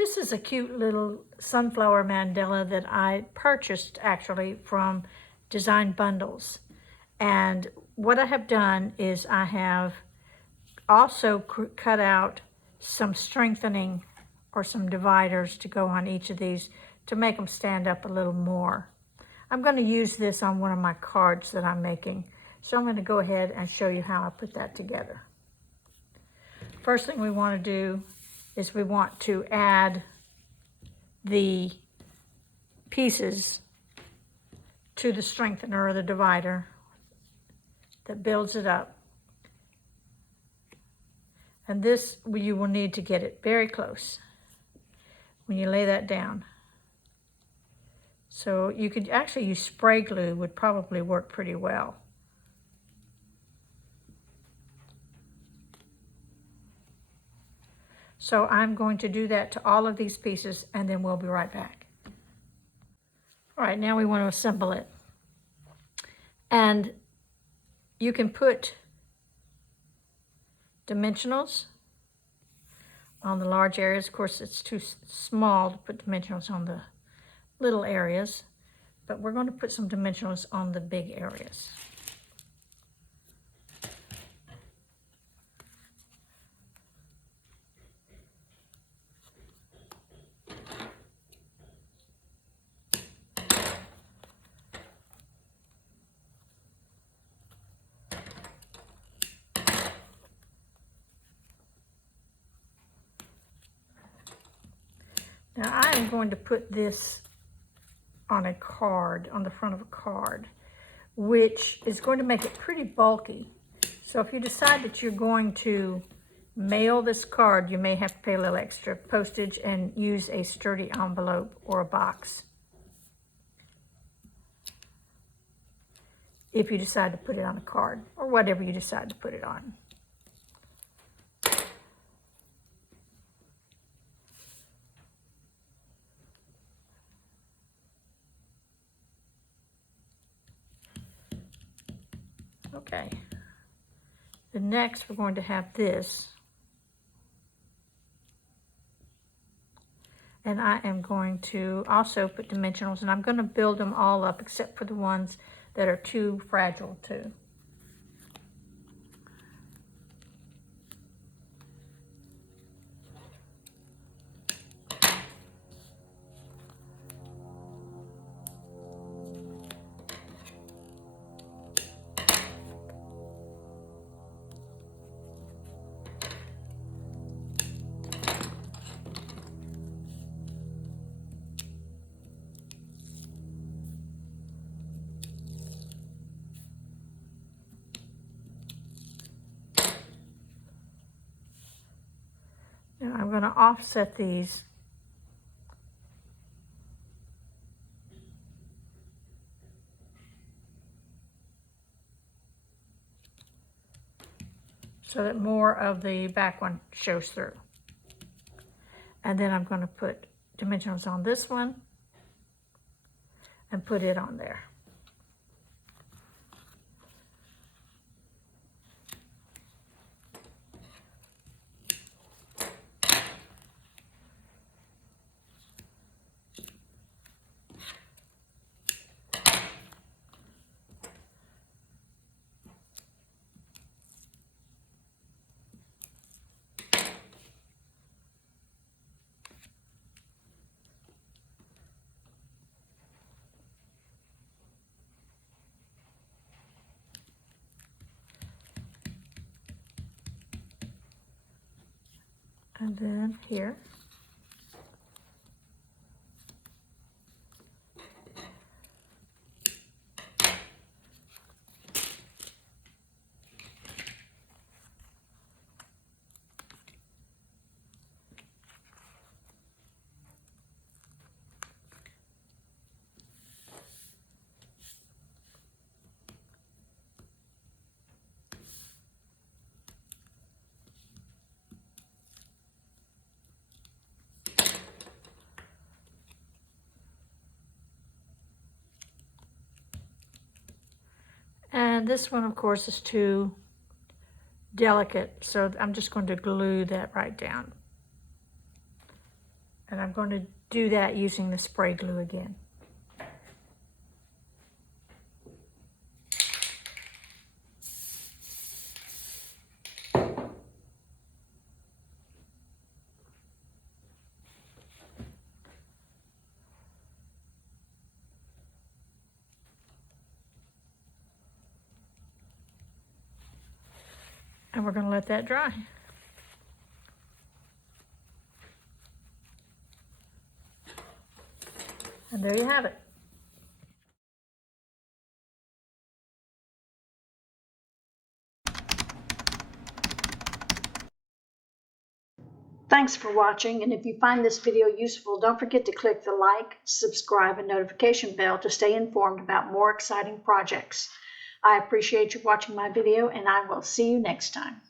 This is a cute little sunflower mandala that I purchased actually from Design Bundles. And what I have done is I have also cut out some strengthening or some dividers to go on each of these to make them stand up a little more. I'm going to use this on one of my cards that I'm making. So I'm going to go ahead and show you how I put that together. First thing we want to do is we want to add the pieces to the strengthener or the divider that builds it up. And this, you will need to get it very close when you lay that down. So you could actually use spray glue, would probably work pretty well. So I'm going to do that to all of these pieces and then we'll be right back. All right, now we want to assemble it. And you can put dimensionals on the large areas. Of course, it's too small to put dimensionals on the little areas, but we're going to put some dimensionals on the big areas. Now I am going to put this on a card, on the front of a card, which is going to make it pretty bulky. So if you decide that you're going to mail this card, you may have to pay a little extra postage and use a sturdy envelope or a box. If you decide to put it on a card or whatever you decide to put it on. Okay, the next we're going to have this, and I am going to also put dimensionals, and I'm going to build them all up except for the ones that are too fragile too. And I'm going to offset these so that more of the back one shows through. And then I'm going to put dimensionals on this one and put it on there. And then here. And this one, of course, is too delicate, so I'm just going to glue that right down. And I'm going to do that using the spray glue again. And we're going to let that dry. And there you have it. Thanks for watching, and if you find this video useful, don't forget to click the like, subscribe, and notification bell to stay informed about more exciting projects. I appreciate you watching my video, and I will see you next time.